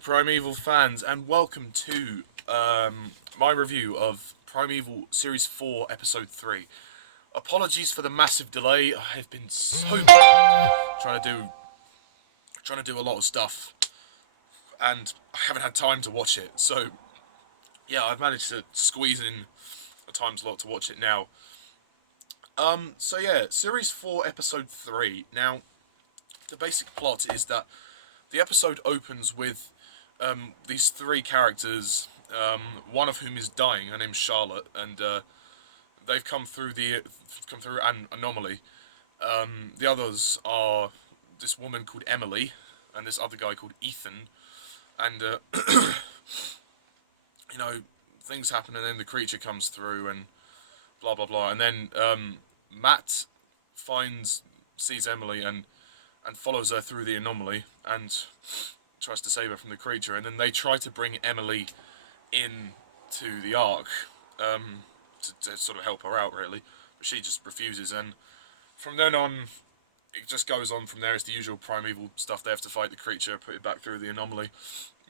Primeval fans, and welcome to my review of Primeval Series 4, Episode 3. Apologies for the massive delay. I have been so busy trying to do a lot of stuff, and I haven't had time to watch it. So, yeah, I've managed to squeeze in a time slot to watch it now. Series 4, Episode 3. Now, the basic plot is that the episode opens with these three characters, one of whom is dying. Her name's Charlotte, and they've come through an anomaly. The others are this woman called Emily and this other guy called Ethan, and things happen, and then the creature comes through, and blah blah blah, and then Matt sees Emily and follows her through the anomaly and tries to save her from the creature, and then they try to bring Emily in to the Ark to sort of help her out, really, but she just refuses, and from then on it just goes on from there. It's the usual Primeval stuff. They have to fight the creature, put it back through the anomaly.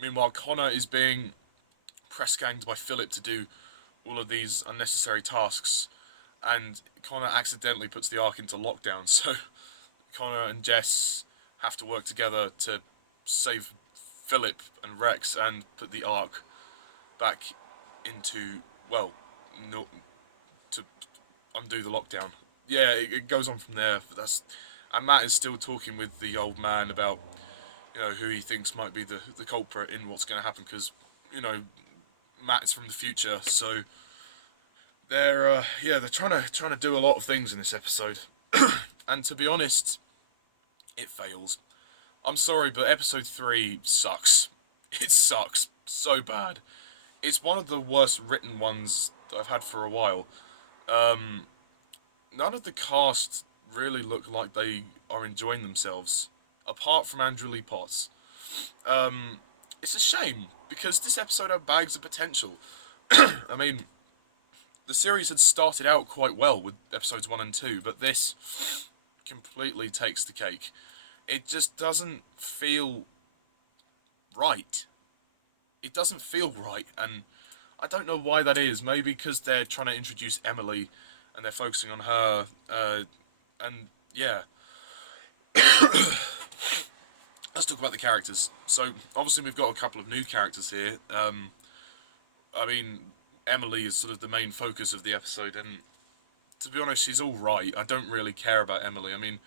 Meanwhile, Connor is being press-ganged by Philip to do all of these unnecessary tasks, and Connor accidentally puts the Ark into lockdown, so Connor and Jess have to work together to save Philip and Rex and put the Ark back into, to undo the lockdown. Yeah, it goes on from there. And Matt is still talking with the old man about, who he thinks might be the culprit in what's going to happen, because, Matt is from the future, so they're trying to do a lot of things in this episode. And to be honest, it fails. I'm sorry, but episode 3 sucks. It sucks so bad. It's one of the worst written ones that I've had for a while. None of the cast really look like they are enjoying themselves, apart from Andrew Lee Potts. It's a shame, because this episode had bags of potential. I mean, the series had started out quite well with episodes 1 and 2, but this completely takes the cake. It just doesn't feel right. It doesn't feel right, and I don't know why that is. Maybe because they're trying to introduce Emily, and they're focusing on her, and yeah. Let's talk about the characters. So, obviously we've got a couple of new characters here. Emily is sort of the main focus of the episode, and to be honest, she's alright. I don't really care about Emily. I mean,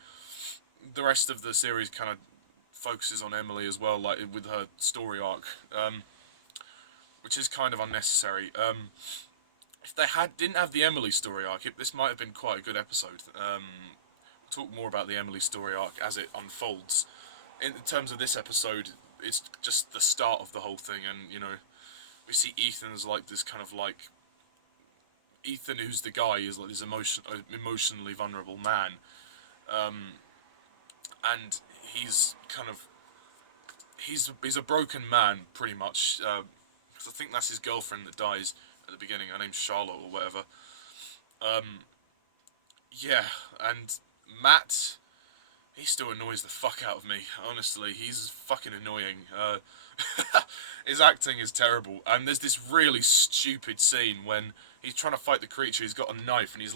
the rest of the series kind of focuses on Emily as well, like with her story arc, which is kind of unnecessary. If they didn't have the Emily story arc, this might have been quite a good episode. We'll talk more about the Emily story arc as it unfolds. In terms of this episode, it's just the start of the whole thing, and we see Ethan as like this kind of like Ethan, who's the guy, is like this emotionally vulnerable man, and he's a broken man pretty much, because I think that's his girlfriend that dies at the beginning. Her name's Charlotte or whatever. And Matt, he still annoys the fuck out of me. Honestly, he's fucking annoying. His acting is terrible, and there's this really stupid scene when he's trying to fight the creature. He's got a knife, and he's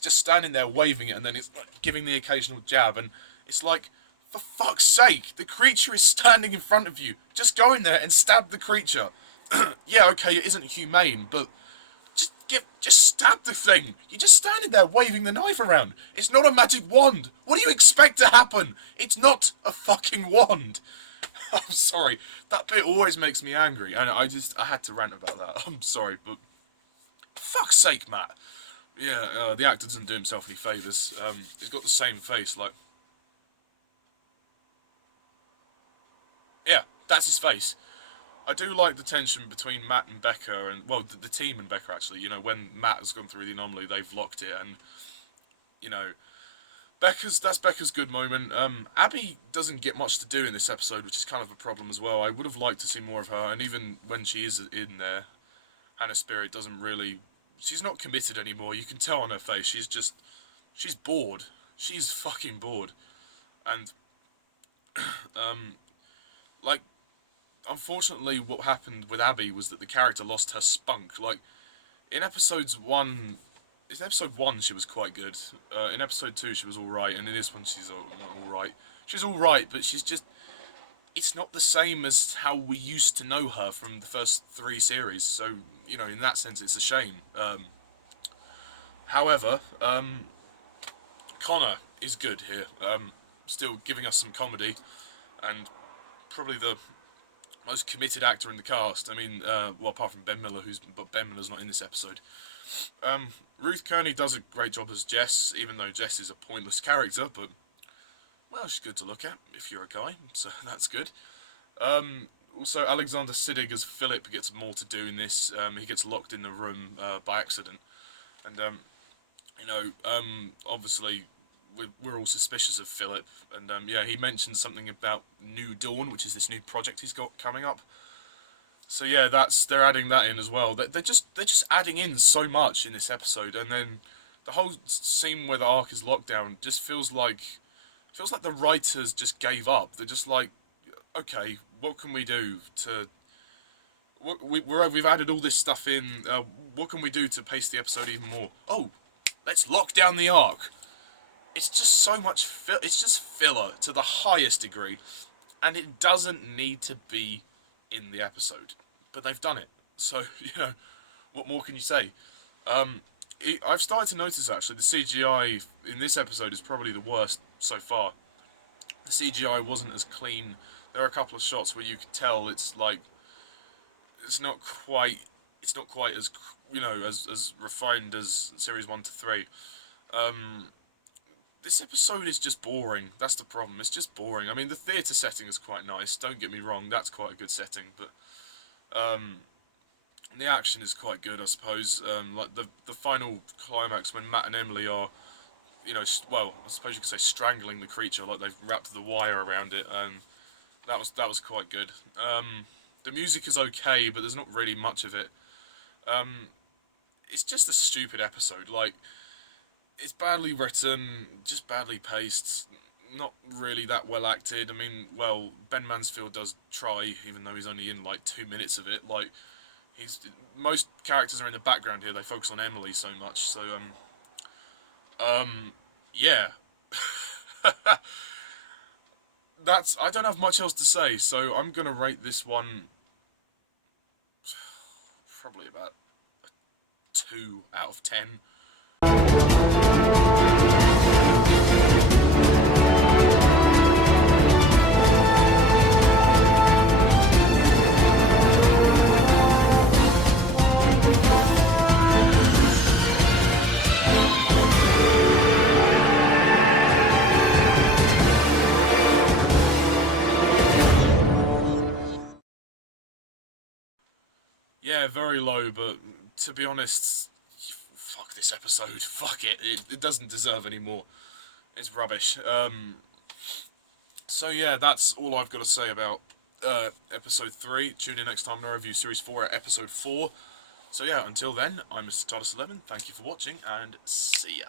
just standing there waving it, and then he's like giving the occasional jab, and it's like, for fuck's sake, the creature is standing in front of you. Just go in there and stab the creature. Yeah, okay, it isn't humane, but just stab the thing. You're just standing there waving the knife around. It's not a magic wand. What do you expect to happen? It's not a fucking wand. I'm sorry. That bit always makes me angry, and I had to rant about that. I'm sorry, but fuck's sake, Matt. Yeah, the actor doesn't do himself any favours. He's got the same face, like... Yeah, that's his face. I do like the tension between Matt and Becca, and, well, the team and Becca, actually. When Matt has gone through the anomaly, they've locked it, and, that's Becca's good moment. Abby doesn't get much to do in this episode, which is kind of a problem as well. I would have liked to see more of her, and even when she is in there, Hannah Spearritt doesn't really... She's not committed anymore. You can tell on her face. She's bored. She's fucking bored. And, unfortunately, what happened with Abby was that the character lost her spunk. Like, in episode 1 she was quite good. In episode 2 she was alright, and in this one she's alright. She's alright, but she's just... It's not the same as how we used to know her from the first 3 series, so, you know, in that sense it's a shame. However, Connor is good here. Still giving us some comedy, and probably the most committed actor in the cast. I mean, well, apart from Ben Miller, but Ben Miller's not in this episode. Ruth Kearney does a great job as Jess, even though Jess is a pointless character, but, well, she's good to look at if you're a guy, so that's good. Also, Alexander Siddig as Philip gets more to do in this. He gets locked in the room by accident, and you know, obviously we're all suspicious of Philip, and yeah, he mentions something about New Dawn, which is this new project he's got coming up. So yeah, they're adding that in as well. They're just adding in so much in this episode, and then the whole scene where the Ark is locked down just feels like the writers just gave up. They're just like, okay, what can we do to... We've added all this stuff in. What can we do to pace the episode even more? Oh, let's lock down the Ark. It's just so much... It's just filler to the highest degree, and it doesn't need to be in the episode, but they've done it. So, you know, what more can you say? I've started to notice, actually, the CGI in this episode is probably the worst so far. The CGI wasn't as clean. There are a couple of shots where you could tell it's like, it's not quite as, you know, as refined as series 1 to 3. This episode is just boring. That's the problem. It's just boring. I mean, the theatre setting is quite nice. Don't get me wrong. That's quite a good setting. But the action is quite good, I suppose. Like the final climax when Matt and Emily are, you know, well, I suppose you could say strangling the creature, like they've wrapped the wire around it. That was quite good. The music is okay, but there's not really much of it. It's just a stupid episode. Like, it's badly written, just badly paced, not really that well acted. I mean, well, Ben Mansfield does try, even though he's only in like 2 minutes of it. Like, most characters are in the background here. They focus on Emily so much. So, yeah. I don't have much else to say. So I'm gonna rate this one probably about a 2 out of 10. Yeah, very low, but to be honest, fuck this episode. Fuck it. It doesn't deserve any more. It's rubbish. So yeah, that's all I've got to say about episode 3. Tune in next time when I review series 4 at episode 4. So yeah, until then, I'm Mr. Toddus11. Thank you for watching, and see ya.